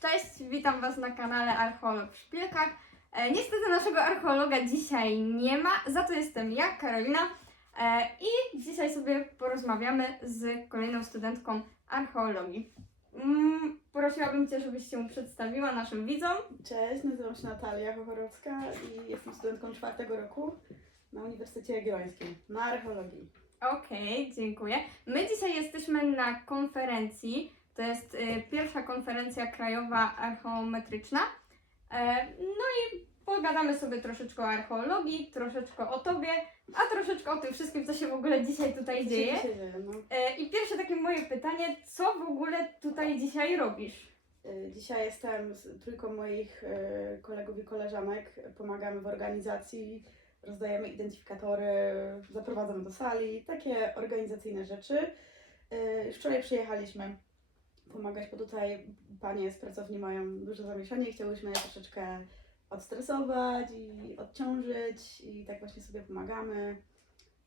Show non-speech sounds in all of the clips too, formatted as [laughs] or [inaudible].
Cześć, witam Was na kanale Archeolog w Szpilkach. E, niestety naszego archeologa dzisiaj nie ma, za to jestem ja, Karolina. E, I dzisiaj sobie porozmawiamy z kolejną studentką archeologii. Mm, prosiłabym Cię, żebyś się przedstawiła naszym widzom. Cześć, nazywam się Natalia Chochorowska i jestem studentką czwartego roku na Uniwersytecie Jagiellońskim na archeologii. Okej, dziękuję. My dzisiaj jesteśmy na konferencji. To jest y, pierwsza konferencja krajowa archeometryczna. E, no i pogadamy sobie troszeczkę o archeologii, troszeczkę o Tobie, a troszeczkę o tym wszystkim, co się w ogóle dzisiaj tutaj Co dzieje. się dzieje? No. E, I pierwsze takie moje pytanie, co w ogóle tutaj dzisiaj robisz? Y, Dzisiaj jestem z trójką moich kolegów i koleżanek. Pomagamy w organizacji, rozdajemy identyfikatory, zaprowadzamy do sali, takie organizacyjne rzeczy. Wczoraj przyjechaliśmy pomagać, bo tutaj panie z pracowni mają duże zamieszanie i chciałyśmy je troszeczkę odstresować i odciążyć i tak właśnie sobie pomagamy.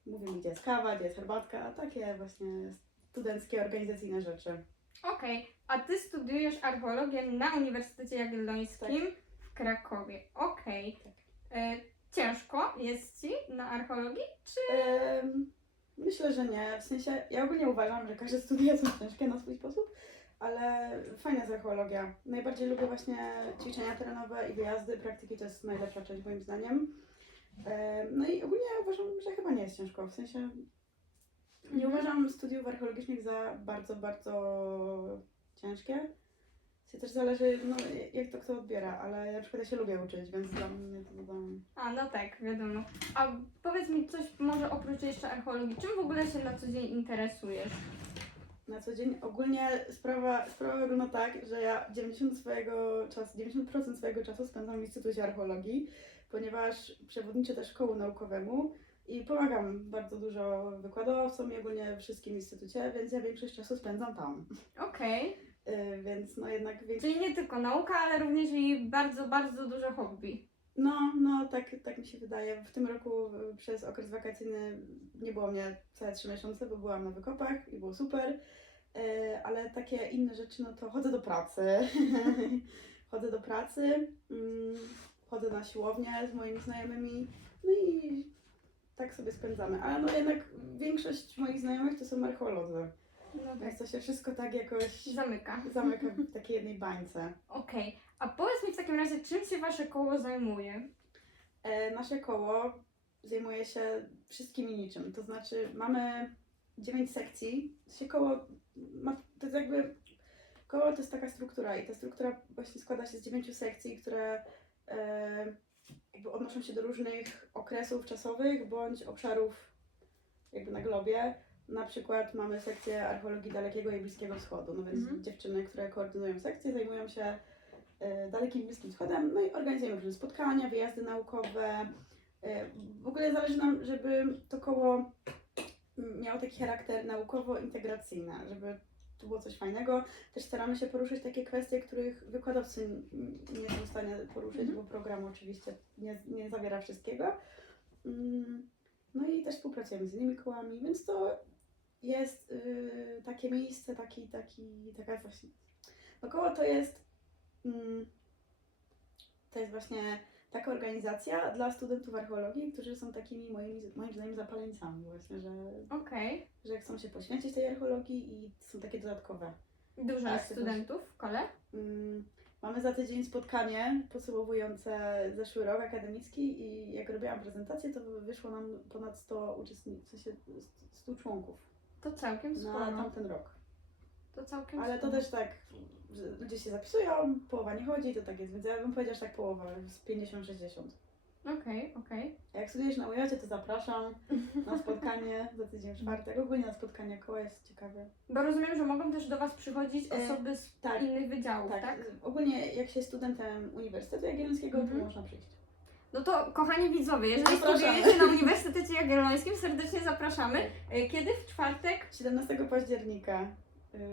Mówimy, gdzie jest kawa, gdzie jest herbatka, takie właśnie studenckie, organizacyjne rzeczy. Okej, a Ty studiujesz archeologię na Uniwersytecie Jagiellońskim w Krakowie. Okej. Tak. E, Ciężko jest Ci na archeologii? Czy Em, Myślę, że nie. W sensie, ja ogólnie uważam, że każde [laughs] studia są ciężkie na swój sposób, ale fajna jest archeologia. Najbardziej lubię właśnie ćwiczenia terenowe i wyjazdy. Praktyki to jest najlepsza część moim zdaniem. Em, No i ogólnie uważam, że chyba nie jest ciężko. W sensie, nie Mhm. uważam studiów archeologicznych za bardzo, bardzo ciężkie. To też zależy, no, jak to kto odbiera, ale na przykład ja się lubię uczyć, więc dla mnie to dodam. A, no tak, wiadomo. A powiedz mi coś może oprócz jeszcze archeologii, czym w ogóle się na co dzień interesujesz? Na co dzień. Ogólnie sprawa, sprawa wygląda tak, że ja 90 swojego czasu, 90% swojego czasu spędzam w Instytucie Archeologii, ponieważ przewodniczę też szkoły naukowemu i pomagam bardzo dużo wykładowcom i ogólnie wszystkim w instytucie, więc ja większość czasu spędzam tam. Okej, Yy, więc no jednak większość... czyli nie tylko nauka, ale również i bardzo, bardzo duże hobby. No, no tak, tak mi się wydaje. W tym roku y, przez okres wakacyjny nie było mnie całe trzy miesiące, bo byłam na wykopach i było super. E, Ale takie inne rzeczy, no to chodzę do pracy. [laughs] chodzę do pracy, mm, chodzę na siłownię z moimi znajomymi, no i tak sobie spędzamy. Ale no jednak większość moich znajomych to są archeolodzy, No tak, więc to się wszystko tak jakoś zamyka. zamyka w takiej jednej bańce. Okej, a powiedz mi w takim razie, czym się wasze koło zajmuje? E, Nasze koło zajmuje się wszystkim i niczym. To znaczy mamy dziewięć sekcji. Się koło ma, to jest jakby koło to jest taka struktura i ta struktura właśnie składa się z dziewięciu sekcji, które e, jakby odnoszą się do różnych okresów czasowych bądź obszarów jakby na globie. Na przykład mamy sekcję archeologii Dalekiego i Bliskiego Wschodu. No więc Mhm. dziewczyny, które koordynują sekcje, zajmują się Dalekim i Bliskim Wschodem, no i organizujemy różne spotkania, wyjazdy naukowe. E, W ogóle zależy nam, żeby to koło miało taki charakter naukowo-integracyjny, żeby to było coś fajnego. Też staramy się poruszyć takie kwestie, których wykładowcy nie są w stanie poruszyć, Mhm. bo program oczywiście nie, nie zawiera wszystkiego. Mm, No i też współpracujemy z innymi kołami, więc to jest y, takie miejsce, taki, taki, taka właśnie. No koło to jest mm, to jest właśnie taka organizacja dla studentów archeologii, którzy są takimi moimi, moim zdaniem zapaleńcami właśnie, że, Okej, że chcą się poświęcić tej archeologii i są takie dodatkowe. dużo jest to studentów w kole? Mm, Mamy za tydzień spotkanie podsumowujące zeszły rok akademicki i jak robiłam prezentację, to wyszło nam ponad 100 uczestników, w sensie 100 członków To całkiem na sporo. tamten rok. To całkiem Ale to też tak, że ludzie się zapisują, połowa nie chodzi, to tak jest, więc ja bym powiedziała, że tak połowa, z 50-60. Okej, okej. A jak studiujesz na UJ, to zapraszam na spotkanie [laughs] za tydzień czwartek. Ogólnie na spotkanie koła jest ciekawe. Bo rozumiem, że mogą też do was przychodzić E, osoby z tak, innych wydziałów, tak? Tak, ogólnie jak się jest studentem Uniwersytetu Jagiellońskiego, Mhm. to można przyjść. No to kochani widzowie, jeżeli Zapraszamy. studiujecie na Uniwersytecie Jagiellońskim, serdecznie zapraszamy. E, Kiedy? W czwartek? 17 października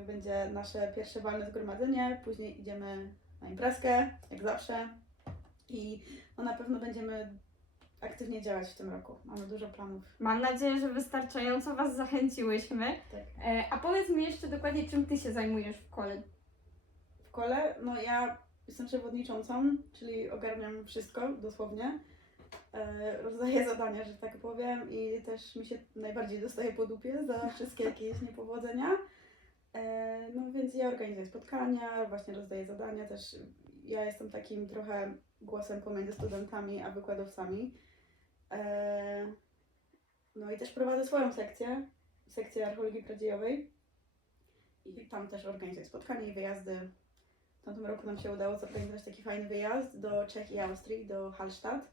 będzie nasze pierwsze walne zgromadzenie, później idziemy na imprezkę, jak zawsze. I no na pewno będziemy aktywnie działać w tym roku. Mamy dużo planów. Mam nadzieję, że wystarczająco Was zachęciłyśmy. Tak. E, A powiedz mi jeszcze dokładnie, czym Ty się zajmujesz w kole. W kole, no ja jestem przewodniczącą, czyli ogarniam wszystko dosłownie. E, rozdaję zadania, że tak powiem, i też mi się najbardziej dostaje po dupie za wszystkie jakieś niepowodzenia. E, no więc ja organizuję spotkania, właśnie rozdaję zadania też. Ja jestem takim trochę głosem pomiędzy studentami a wykładowcami. E, no i też prowadzę swoją sekcję, sekcję archeologii kradziejowej. I tam też organizuję spotkania i wyjazdy. W tamtym roku nam się udało zorganizować taki fajny wyjazd do Czech i Austrii, do Hallstatt.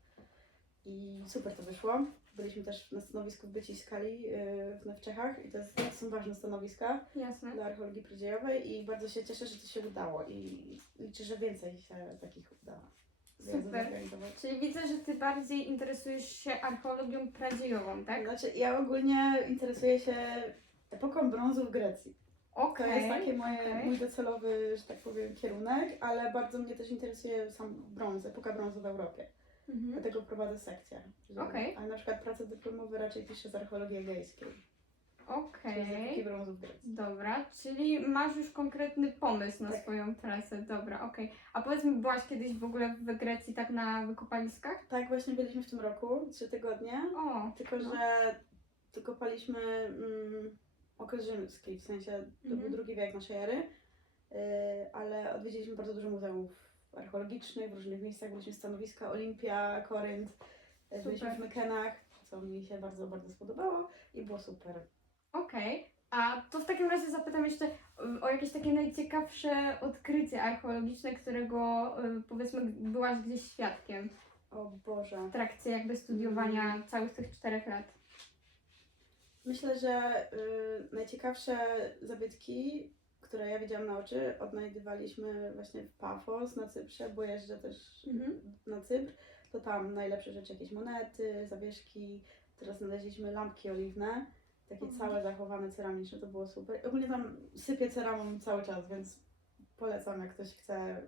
I super to wyszło. Byliśmy też na stanowisku w Byci Skali yy, w- Czechach i to, jest, to są ważne stanowiska Jasne. dla archeologii kradziejowej i bardzo się cieszę, że to się udało i liczę, że więcej się takich uda Super. Czyli widzę, że ty bardziej interesujesz się archeologią pradziejową, tak? Znaczy, ja ogólnie interesuję się epoką brązu w Grecji. To Okej. jest taki moje, okej. mój docelowy, że tak powiem, kierunek, ale bardzo mnie też interesuje sam brąz, epoka brązu w Europie. Mhm. Dlatego prowadzę sekcję. że- Okej. A na przykład pracę dyplomową raczej piszę z archeologii egejskiej. Okej. Czyli z epoki brązu w Grecji. Dobra, czyli masz już konkretny pomysł na Tak. swoją pracę. Dobra, okej. A powiedz mi, byłaś kiedyś w ogóle w Grecji tak na wykopaliskach? Tak właśnie byliśmy w tym roku, trzy tygodnie. O, Tylko, No. że kopaliśmy mm, okres rzymski, w sensie to Mhm. był drugi wiek naszej ery, yy, ale odwiedziliśmy bardzo dużo muzeów archeologicznych w różnych miejscach. Byliśmy stanowiska Olimpia, Korynt, yy, byliśmy w Super. Mykenach, co mi się bardzo, bardzo spodobało i było super. okej. A to w takim razie zapytam jeszcze y, o jakieś takie najciekawsze odkrycie archeologiczne, którego y, powiedzmy byłaś gdzieś świadkiem O Boże. w trakcie jakby studiowania całych tych czterech lat. Myślę, że y, najciekawsze zabytki, które ja widziałam na oczy, odnajdywaliśmy właśnie w Pafos na Cyprze, bo jeżdżę też Mhm. na Cypr. To tam najlepsze rzeczy, jakieś monety, zawieszki. Teraz znaleźliśmy lampki oliwne, takie Mhm. całe zachowane ceramiczne, to było super. Ogólnie tam sypie ceramą cały czas, więc polecam, jak ktoś chce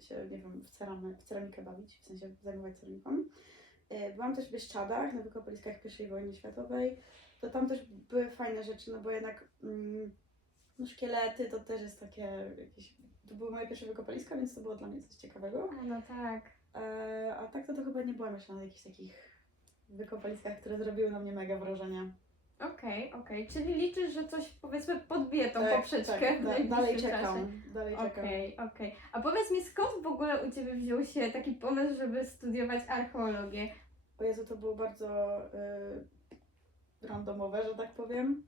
się, nie wiem, w, ceramę, w ceramikę bawić, w sensie zajmować ceramiką. E, Byłam też w Bieszczadach, na wykopaliskach I wojny światowej. To tam też były fajne rzeczy, no bo jednak mm, no szkielety to też jest takie jakieś... To były moje pierwsze wykopaliska, więc to było dla mnie coś ciekawego. A, no tak. E, a tak to, to chyba nie byłam jeszcze na jakichś takich wykopaliskach, które zrobiły na mnie mega wrażenie. Okej, okej. Czyli liczysz, że coś powiedzmy podbije tą Tak, poprzeczkę tak, w da, najbliższym dalej czasie. czekam, dalej czekam. Okej, okej. A powiedz mi, skąd w ogóle u Ciebie wziął się taki pomysł, żeby studiować archeologię? O Jezu, to było bardzo y, randomowe, że tak powiem.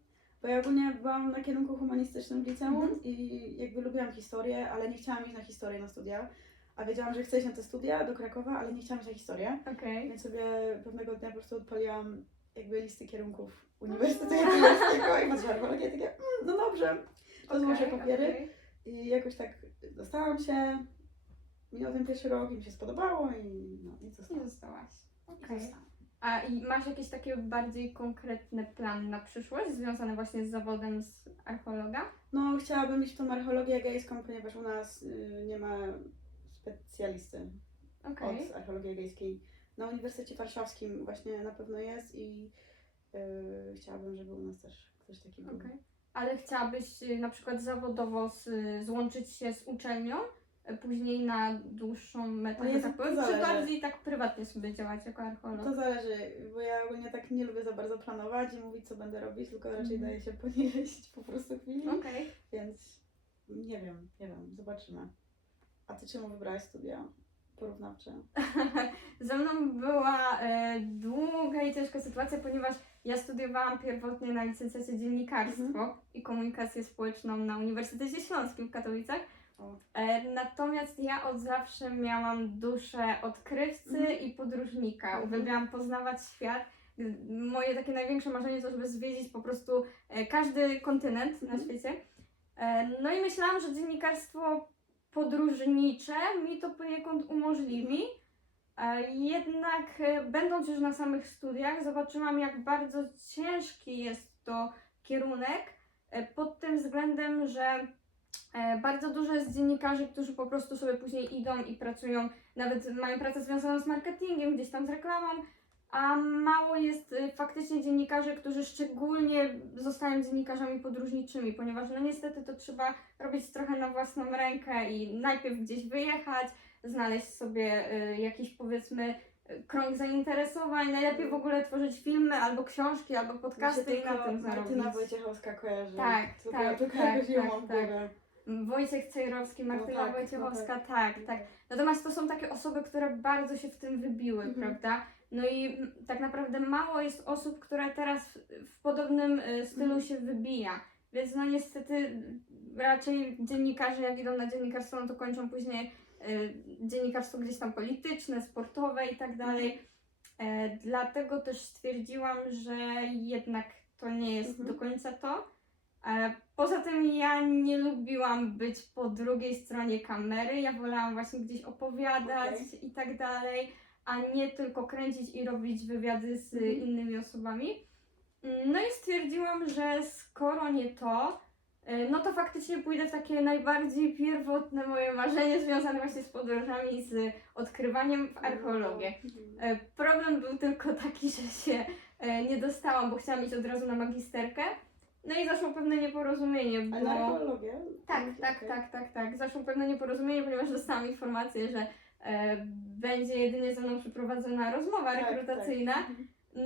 Bo ja ogólnie byłam na kierunku humanistycznym w liceum Mhm. i jakby lubiłam historię, ale nie chciałam iść na historię na studia. A wiedziałam, że chcę iść na te studia do Krakowa, ale nie chciałam iść na historię. Okej. Więc sobie pewnego dnia po prostu odpaliłam jakby listy kierunków Uniwersytetu Jagiellońskiego i patrzyłam i takie, mm, no dobrze, to złożę Okej, papiery. okej. I jakoś tak dostałam się, minął ten pierwszy rok i mi się spodobało i no i I zostałam. zostałaś. I Okej. zostałam. A i masz jakiś taki bardziej konkretny plan na przyszłość, związany właśnie z zawodem z archeologa? No, chciałabym iść w tą archeologię gejską, ponieważ u nas y, nie ma specjalisty Okej. od archeologii gejskiej. Na Uniwersytecie Warszawskim właśnie na pewno jest i y, chciałabym, żeby u nas też ktoś taki był. Okej. Ale chciałabyś y, na przykład zawodowo z, złączyć się z uczelnią, później na dłuższą metę, O Jezu, tak to powiem, czy zależy. bardziej tak prywatnie sobie działać jako archeolog? To zależy, bo ja ogólnie tak nie lubię za bardzo planować i mówić, co będę robić, tylko raczej Mhm. daję się ponieść po prostu chwili, Okej. więc nie wiem, nie wiem, zobaczymy. A ty czemu wybrałaś studia porównawcze? [laughs] Ze mną była e, długa i ciężka sytuacja, ponieważ ja studiowałam pierwotnie na licencjacie dziennikarstwo Mhm. i komunikację społeczną na Uniwersytecie Śląskim w Katowicach. E, natomiast ja od zawsze miałam duszę odkrywcy Mhm. i podróżnika. Mhm. Uwielbiałam poznawać świat. Moje takie największe marzenie to, żeby zwiedzić po prostu e, każdy kontynent na Mhm. świecie. E, no i myślałam, że dziennikarstwo podróżnicze mi to poniekąd umożliwi. Jednak będąc już na samych studiach, zobaczyłam, jak bardzo ciężki jest to kierunek pod tym względem, że bardzo dużo jest dziennikarzy, którzy po prostu sobie później idą i pracują, nawet mają pracę związaną z marketingiem, gdzieś tam z reklamą, a mało jest y, faktycznie dziennikarzy, którzy szczególnie zostają dziennikarzami podróżniczymi, ponieważ no niestety to trzeba robić trochę na własną rękę i najpierw gdzieś wyjechać, znaleźć sobie y, jakiś powiedzmy krąg zainteresowań, najlepiej w ogóle tworzyć filmy albo książki, albo podcasty i na tym Martyna zarobić. Wojciechowska kojarzy. Tak, tylko, tak, tak, tak, tak. Wojciech Cejrowski, Martyna tak, no Wojciechowska, tak, tak. Natomiast to są takie osoby, które bardzo się w tym wybiły, Mhm. prawda? No i tak naprawdę mało jest osób, które teraz w, podobnym y, stylu Mhm. się wybija. Więc no niestety raczej dziennikarze jak idą na dziennikarstwo, no to kończą później y, dziennikarstwo gdzieś tam polityczne, sportowe i tak dalej. E, dlatego też stwierdziłam, że jednak to nie jest Mhm. do końca to. E, poza tym ja nie lubiłam być po drugiej stronie kamery. Ja wolałam właśnie gdzieś opowiadać Okej. i tak dalej, a nie tylko kręcić i robić wywiady z Mhm. innymi osobami. Mm, No i stwierdziłam, że skoro nie to, e, no to faktycznie pójdę w takie najbardziej pierwotne moje marzenie związane właśnie z podróżami, z odkrywaniem w archeologię. Mhm. E, Problem był tylko taki, że się nie dostałam, bo chciałam iść od razu na magisterkę. No i zaszło pewne nieporozumienie, bo... Archeologię? Tak, tak, Okej. tak, tak, tak. Zaszło pewne nieporozumienie, ponieważ dostałam informację, że e, będzie jedynie ze mną przeprowadzona rozmowa Tak, rekrutacyjna. tak.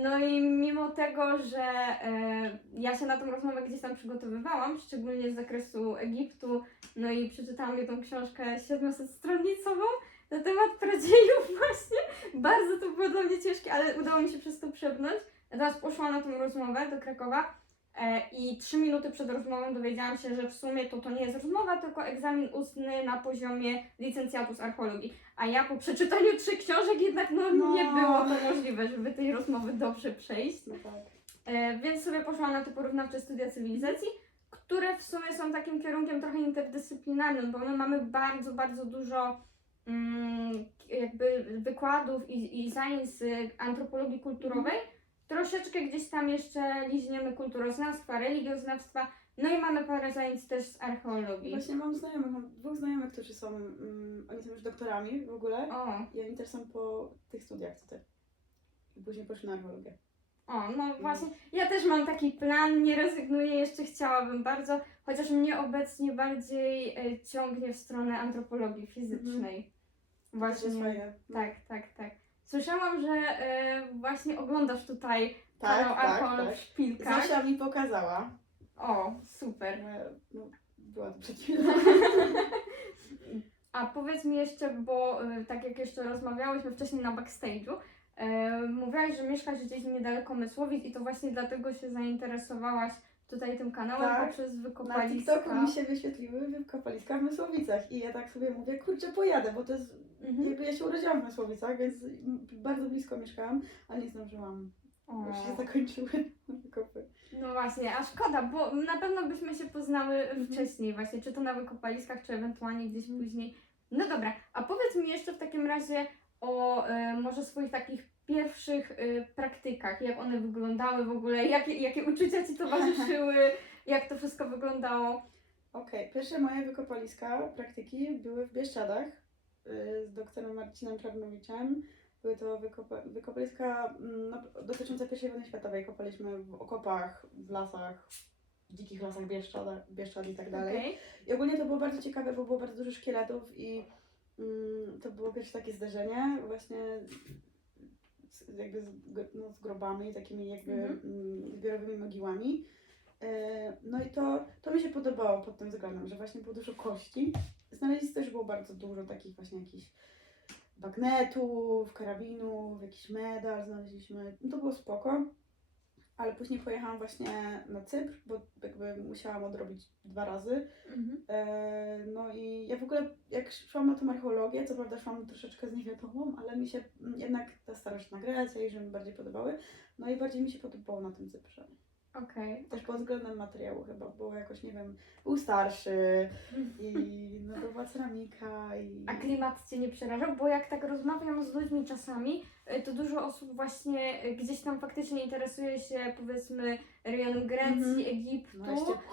No i mimo tego, że e, ja się na tą rozmowę gdzieś tam przygotowywałam, szczególnie z zakresu Egiptu, no i przeczytałam jedną książkę 700-stronicową na temat pradziejów [laughs] właśnie. Bardzo to było dla mnie ciężkie, ale udało mi się przez to przepnąć. Natomiast poszłam na tą rozmowę do Krakowa i trzy minuty przed rozmową dowiedziałam się, że w sumie to, to nie jest rozmowa, tylko egzamin ustny na poziomie licencjatu z archeologii. A ja po przeczytaniu trzech książek jednak no, No. nie było to możliwe, żeby tej rozmowy dobrze przejść. No tak. E, więc sobie poszłam na te porównawcze studia cywilizacji, które w sumie są takim kierunkiem trochę interdyscyplinarnym, bo my mamy bardzo, bardzo dużo mm, jakby wykładów i, i zajęć z antropologii kulturowej. Troszeczkę gdzieś tam jeszcze liźniemy kulturoznawstwa, religioznawstwa, no i mamy parę zajęć też z archeologii. Właśnie mam znajomych, mam dwóch znajomych, którzy są, mm, oni są już doktorami w ogóle O, i oni też są po tych studiach, ty. I później poszli na archeologię. O, no właśnie, ja też mam taki plan, nie rezygnuję, jeszcze chciałabym bardzo, chociaż mnie obecnie bardziej e, ciągnie w stronę antropologii fizycznej. To jest Właśnie, fajne. tak, tak, tak. Słyszałam, że e, właśnie oglądasz tutaj Tak, kanał tak, Archeolog tak. w szpilkach. Zosia mi pokazała. O, super. E, No, była chwilą. [laughs] A powiedz mi jeszcze, bo e, tak jak jeszcze rozmawiałyśmy wcześniej na backstage'u, e, mówiłaś, że mieszkasz gdzieś niedaleko Mysłowic i to właśnie dlatego się zainteresowałaś tutaj tym kanałem Tak. poprzez Na wykopaliska. TikToku mi się wyświetliły wykopaliska w Mysłowicach i ja tak sobie mówię, kurczę, pojadę, bo to jest, Mhm. jakby ja się urodziłam w Mysłowicach, więc bardzo blisko mieszkałam, ale nie zdążyłam. O. Już się zakończyły [laughs] wykopy. No właśnie, a szkoda, bo na pewno byśmy się poznały Mhm. wcześniej właśnie, czy to na wykopaliskach, czy ewentualnie gdzieś Mhm. później. No dobra, a powiedz mi jeszcze w takim razie o e, może swoich takich pierwszych e, praktykach, jak one wyglądały w ogóle, jakie, jakie uczucia Ci towarzyszyły, [laughs] jak to wszystko wyglądało. Okej, pierwsze moje wykopaliska, praktyki były w Bieszczadach y, z doktorem Marcinem Czarnowiczem. Były to wykopa wykopaliska mm, no, dotyczące I wojny światowej. Kopaliśmy w okopach, w lasach, w dzikich lasach Bieszczad, Bieszczad i tak dalej. Okej. I ogólnie to było bardzo ciekawe, bo było bardzo dużo szkieletów i mm, to było pierwsze takie zderzenie właśnie z, jakby z, no, z grobami, takimi jakby Mhm. mm, zbiorowymi mogiłami. E, No i to, to mi się podobało pod tym względem, że właśnie było dużo kości. Znaleźlisk też było bardzo dużo takich właśnie jakichś bagnetów, karabinów, jakiś medal znaleźliśmy. No to było spoko. Ale później pojechałam właśnie na Cypr, bo jakby musiałam odrobić dwa razy. Mhm. E, no i ja w ogóle jak szłam na tą archeologię, co prawda szłam troszeczkę z niewiadomą, ale mi się mm, jednak ta starość nagrać, a że mi bardziej podobały. No i bardziej mi się podobało na tym Cyprze. Okej. Też pod względem materiału chyba, bo jakoś, nie wiem, był starszy i no to była ceramika i... A klimat Cię nie przerażał? Bo jak tak rozmawiam z ludźmi czasami, y, to dużo osób właśnie y, gdzieś tam faktycznie interesuje się powiedzmy rejonem Grecji, Mhm. Egiptu.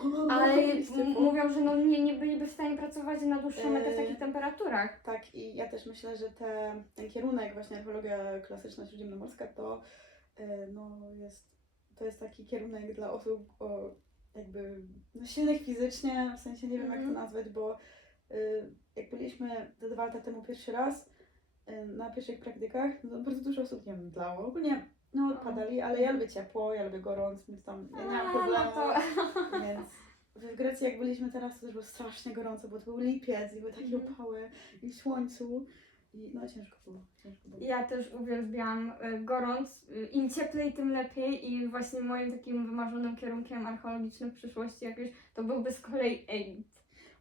No, Ale m- mówią, że no nie, nie byliby w stanie pracować na dłuższą metę w Yy. takich temperaturach. Tak, i ja też myślę, że te, ten kierunek właśnie archeologia klasyczna śródziemnomorska to e, no, jest, to jest taki kierunek dla osób o, jakby no, silnych fizycznie, w sensie nie wiem jak Mhm. to nazwać, bo e, jak byliśmy te dwa lata temu pierwszy raz e, na pierwszych praktykach, no bardzo dużo osób nie wiem, dlało. Ogólnie no odpadali, ale ja lubię ciepło, ja lubię gorąc, więc tam ja nie mam problemu. no. [laughs] Więc w Grecji jak byliśmy teraz, to też było strasznie gorąco, bo to był lipiec i były takie Mhm. upały i w słońcu. I no ciężko było, ciężko było. Ja też uwielbiam y, gorąc. Y, Im cieplej, tym lepiej. I właśnie moim takim wymarzonym kierunkiem archeologicznym w przyszłości jakoś to byłby z kolei Egipt.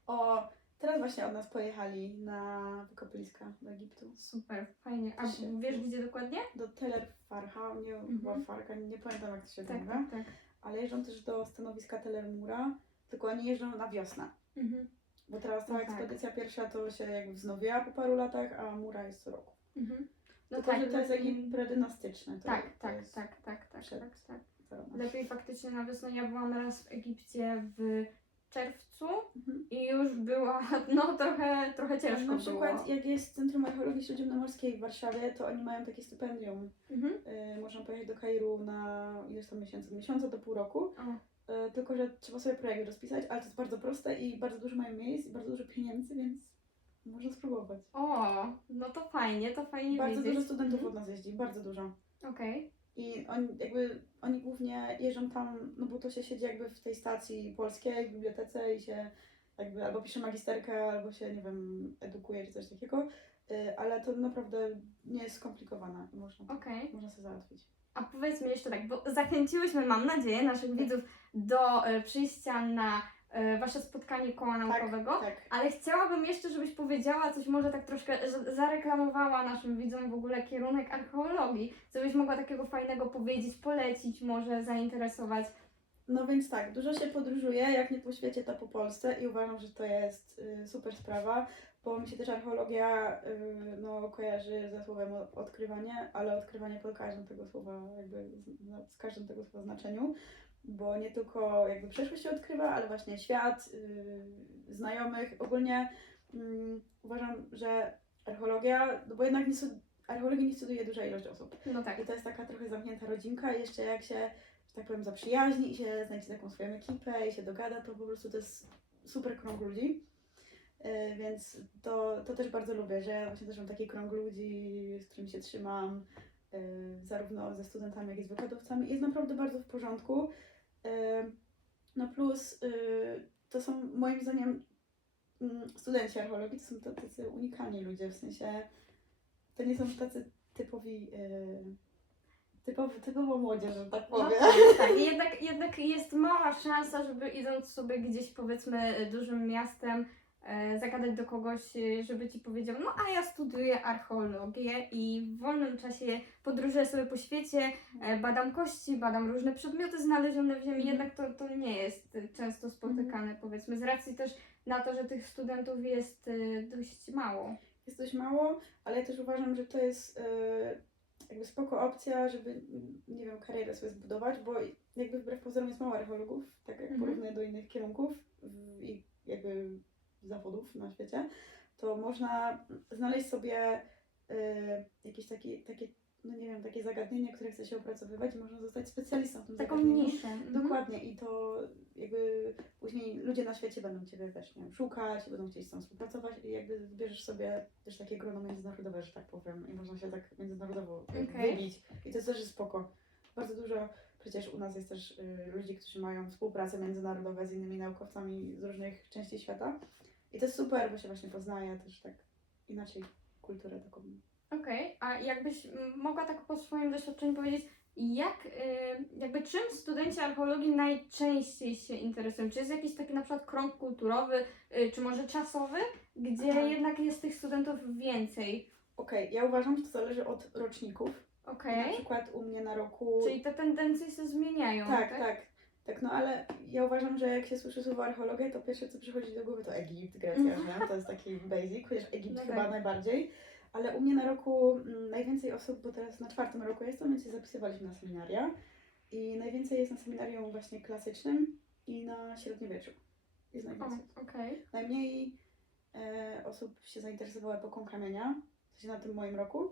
O, teraz właśnie od nas pojechali na wykopaliska do Egiptu. Super, fajnie. A Się- wiesz gdzie dokładnie? Do Teler Farha, nie Mhm. była Farka, nie pamiętam jak to się Tak, nazywa. tak, tak. Ale jeżdżą też do stanowiska Telermura, tylko oni jeżdżą na wiosnę. Mhm. Bo teraz ta No tak. ekspedycja pierwsza to się jakby wznowiła po paru latach, a Mura jest co roku. Mhm. No Tylko, tak, że to jest lepiej- Egipt predynastyczny. To, Tak, tak, jest tak, tak, tak, przed- tak, tak. to- Lepiej faktycznie na wiosnę. Ja byłam raz w Egipcie w czerwcu Mhm. i już była, [laughs] no trochę, trochę ciężko na przykład było. jak jest Centrum Archeologii Śródziemnomorskiej w Warszawie, to oni mają takie stypendium. Mhm. Y, można pojechać do Kairu na ileś tam miesięcy, miesiąca do pół roku. O, tylko, że trzeba sobie projekt rozpisać, ale to jest bardzo proste i bardzo dużo mają miejsc i bardzo dużo pieniędzy, więc można spróbować. o, no to fajnie, to fajnie bardzo wiedzieć. dużo studentów Mhm. od nas jeździ, bardzo dużo. Okej. I oni jakby, oni głównie jeżdżą tam, no bo to się siedzi jakby w tej stacji polskiej, w bibliotece i się jakby albo pisze magisterkę, albo się, nie wiem, edukuje czy coś takiego. Y, Ale to naprawdę nie jest skomplikowane i można, Okej. można sobie załatwić. A powiedzmy jeszcze tak, bo zachęciłyśmy, mam nadzieję, naszych widzów do e, przyjścia na e, wasze spotkanie koła naukowego. Tak, Ale chciałabym jeszcze, żebyś powiedziała coś, może tak troszkę że zareklamowała naszym widzom w ogóle kierunek archeologii. Co byś mogła takiego fajnego powiedzieć, polecić, może zainteresować. No więc tak, dużo się podróżuje, jak nie po świecie, to po Polsce i uważam, że to jest y, super sprawa, bo mi się też archeologia y, no, kojarzy ze słowem odkrywanie, ale odkrywanie pod każdym tego słowa, jakby z, na- z każdym tego słowa znaczeniu, bo nie tylko jakby przeszłość się odkrywa, ale właśnie świat, y, znajomych, ogólnie mm, uważam, że archeologia, no bo jednak nie, archeologii nie studiuje duża ilość osób. No tak. I to jest taka trochę zamknięta rodzinka i jeszcze jak się, że tak powiem, zaprzyjaźni i się znajdzie taką swoją ekipę i się dogada, to po prostu to jest super krąg ludzi. Yy, więc to, to też bardzo lubię, że ja właśnie też mam taki krąg ludzi, z którymi się trzymam, yy, zarówno ze studentami, jak i z wykładowcami. Jest naprawdę bardzo w porządku. Yy, no plus to są moim zdaniem mm, studenci archeologii, to są to tacy unikalni ludzie, w sensie to nie są tacy typowi, typowo, typowo młodzież, że tak No powiem. tak, tak. I [laughs] jednak, jednak jest mała szansa, żeby idąc sobie gdzieś powiedzmy dużym miastem, zagadać do kogoś, e, żeby ci powiedział, no a ja studiuję archeologię i w wolnym czasie podróżuję sobie po świecie, e, badam kości, badam różne przedmioty znalezione w ziemi, Mhm. jednak to, to nie jest e, często spotykane powiedzmy, z racji też na to, że tych studentów jest e, dość mało. Jest dość mało, ale ja też uważam, że to jest jakby spoko opcja, żeby, nie wiem, karierę sobie zbudować, bo jakby wbrew pozorom jest mało archeologów, tak jak Mhm. porównuję do innych kierunków i jakby zawodów na świecie, to można znaleźć sobie yy, jakieś takie, takie, no nie wiem, takie zagadnienie, które chce się opracowywać i można zostać specjalistą w tym Taką zagadnieniu. niszę. Mhm. Dokładnie i to jakby później ludzie na świecie będą Ciebie też nie wiem, szukać, będą chcieć z Tobą współpracować i jakby zbierzesz sobie też takie grono międzynarodowe, że tak powiem i można się tak międzynarodowo Okej. wybić i to jest też spoko. Bardzo dużo, przecież u nas jest też y, ludzi, którzy mają współpracę międzynarodowe z innymi naukowcami z różnych części świata i to jest super, bo się właśnie poznaje też tak inaczej kulturę taką. Okej, a jakbyś mogła tak po swoim doświadczeniu powiedzieć, jak, y, jakby czym studenci archeologii najczęściej się interesują? Czy jest jakiś taki na przykład krąg kulturowy, y, czy może czasowy, gdzie Aha. jednak jest tych studentów więcej? Okej, ja uważam, że to zależy od roczników. Okej, Na przykład u mnie na roku... czyli te tendencje się zmieniają, Tak, tak. Tak, no ale ja uważam, że jak się słyszy słowo archeologia, to pierwsze co przychodzi do głowy to Egipt, Grecja, Mhm. że to jest taki basic, chociaż Egipt No chyba tak. najbardziej. Ale u mnie na roku mm, najwięcej osób, bo teraz na czwartym roku jestem, więc się zapisywaliśmy na seminaria. I najwięcej jest na seminarium właśnie klasycznym i na średniowieczu. Jest O, najwięcej. okej. Najmniej e, osób się zainteresowało epoką kamienia, w sensie na tym moim roku.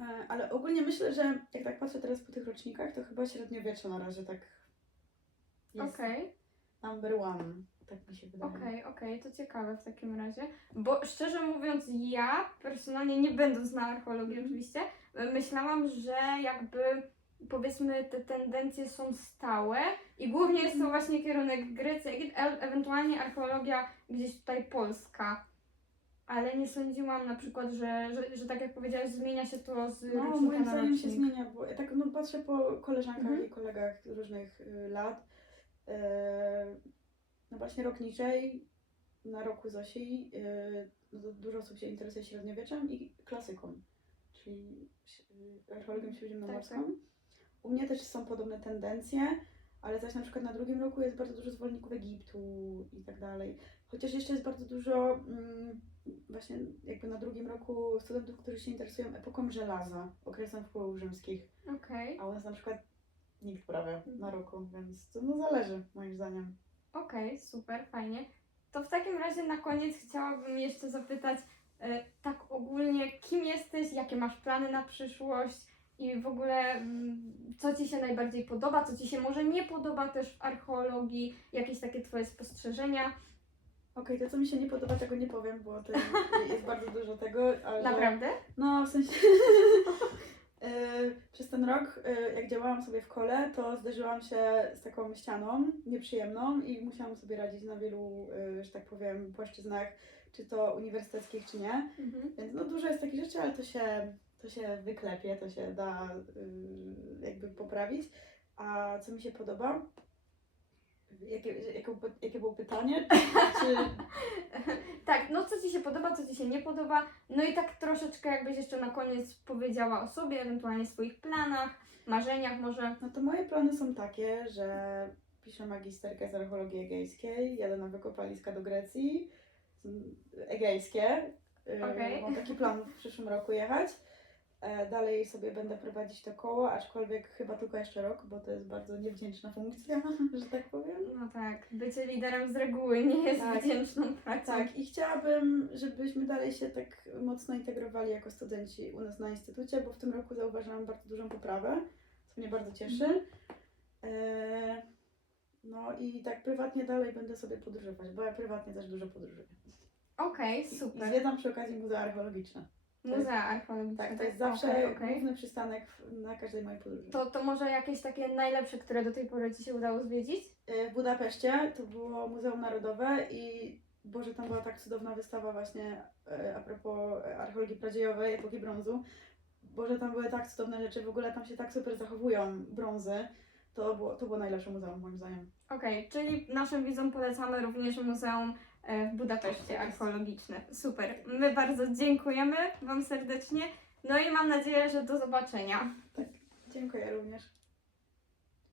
E, ale ogólnie myślę, że jak tak patrzę teraz po tych rocznikach, to chyba średniowiecze na razie tak jest Okej. number one, tak mi się wydaje. Okej, okej, to ciekawe w takim razie. Bo szczerze mówiąc, ja personalnie nie będąc na archeologii Mhm. oczywiście, myślałam, że jakby powiedzmy te tendencje są stałe i głównie jest to Mhm. właśnie kierunek Grecja, Egipt, e- ewentualnie archeologia gdzieś tutaj Polska. Ale nie sądziłam na przykład, że, że, że tak jak powiedziałaś, zmienia się to z No, rocznika moim na zdaniem się rocznik. zmienia, bo ja tak no, patrzę po koleżankach Mhm. i kolegach różnych y, lat. E, no właśnie rok niżej, na roku Zosi, y, no to dużo osób się interesuje średniowieczem i klasyką, czyli y, archeologią śródziemnomorską. Tak, U mnie też są podobne tendencje, ale zaś na przykład na drugim roku jest bardzo dużo zwolenników Egiptu i tak dalej. Chociaż jeszcze jest bardzo dużo mm, właśnie jakby na drugim roku studentów, którzy się interesują epoką żelaza, okresem wpływów rzymskich, Okej, a u nas na przykład nikt prawie na roku, więc to no zależy moim zdaniem. okej, super, fajnie. To w takim razie na koniec chciałabym jeszcze zapytać, e, tak ogólnie, kim jesteś, jakie masz plany na przyszłość i w ogóle mm, co Ci się najbardziej podoba, co Ci się może nie podoba też w archeologii, jakieś takie Twoje spostrzeżenia. Okej, to co mi się nie podoba, tego nie powiem, bo to jest bardzo dużo tego, ale... Naprawdę? No, w sensie. y, [laughs] Przez ten rok, y, jak działałam sobie w kole, to zderzyłam się z taką ścianą nieprzyjemną i musiałam sobie radzić na wielu, y, że tak powiem, płaszczyznach, czy to uniwersyteckich, czy nie. Mhm. Więc no dużo jest takich rzeczy, ale to się, to się wyklepie, to się da jakby poprawić. A co mi się podoba? Jakie, jakie, jakie było pytanie? [laughs] Czy, tak, no co Ci się podoba, co Ci się nie podoba. No i tak troszeczkę jakbyś jeszcze na koniec powiedziała o sobie, ewentualnie swoich planach, marzeniach może. No to moje plany są takie, że piszę magisterkę z archeologii egejskiej, jadę na wykopaliska do Grecji, egejskie. Yy, Okej. Mam taki plan w przyszłym roku jechać. E, Dalej sobie będę prowadzić to koło, aczkolwiek chyba tylko jeszcze rok, bo to jest bardzo niewdzięczna funkcja, [laughs] że tak powiem. No tak, bycie liderem z reguły nie jest Tak. wdzięczną pracą. Tak, i chciałabym, żebyśmy dalej się tak mocno integrowali jako studenci u nas na instytucie, bo w tym roku zauważyłam bardzo dużą poprawę, co mnie bardzo cieszy. E, no i tak prywatnie dalej będę sobie podróżować, bo ja prywatnie też dużo podróżuję. Okej, I- I super. zwiedzam przy okazji muzea archeologiczne. Muzea archeologiczne. Tak, to jest zawsze okej. główny przystanek na każdej mojej podróży. To, to może jakieś takie najlepsze, które do tej pory Ci się udało zwiedzić? E, W Budapeszcie to było Muzeum Narodowe i Boże, tam była tak cudowna wystawa właśnie e, a propos e, archeologii pradziejowej, epoki brązu. Boże, tam były tak cudowne rzeczy, w ogóle tam się tak super zachowują brązy. To było, to było najlepsze muzeum moim zdaniem. Okej, czyli naszym widzom polecamy również Muzeum w Budapeszcie archeologiczne. Super. My bardzo dziękujemy Wam serdecznie. No i mam nadzieję, że do zobaczenia. Dziękuję również.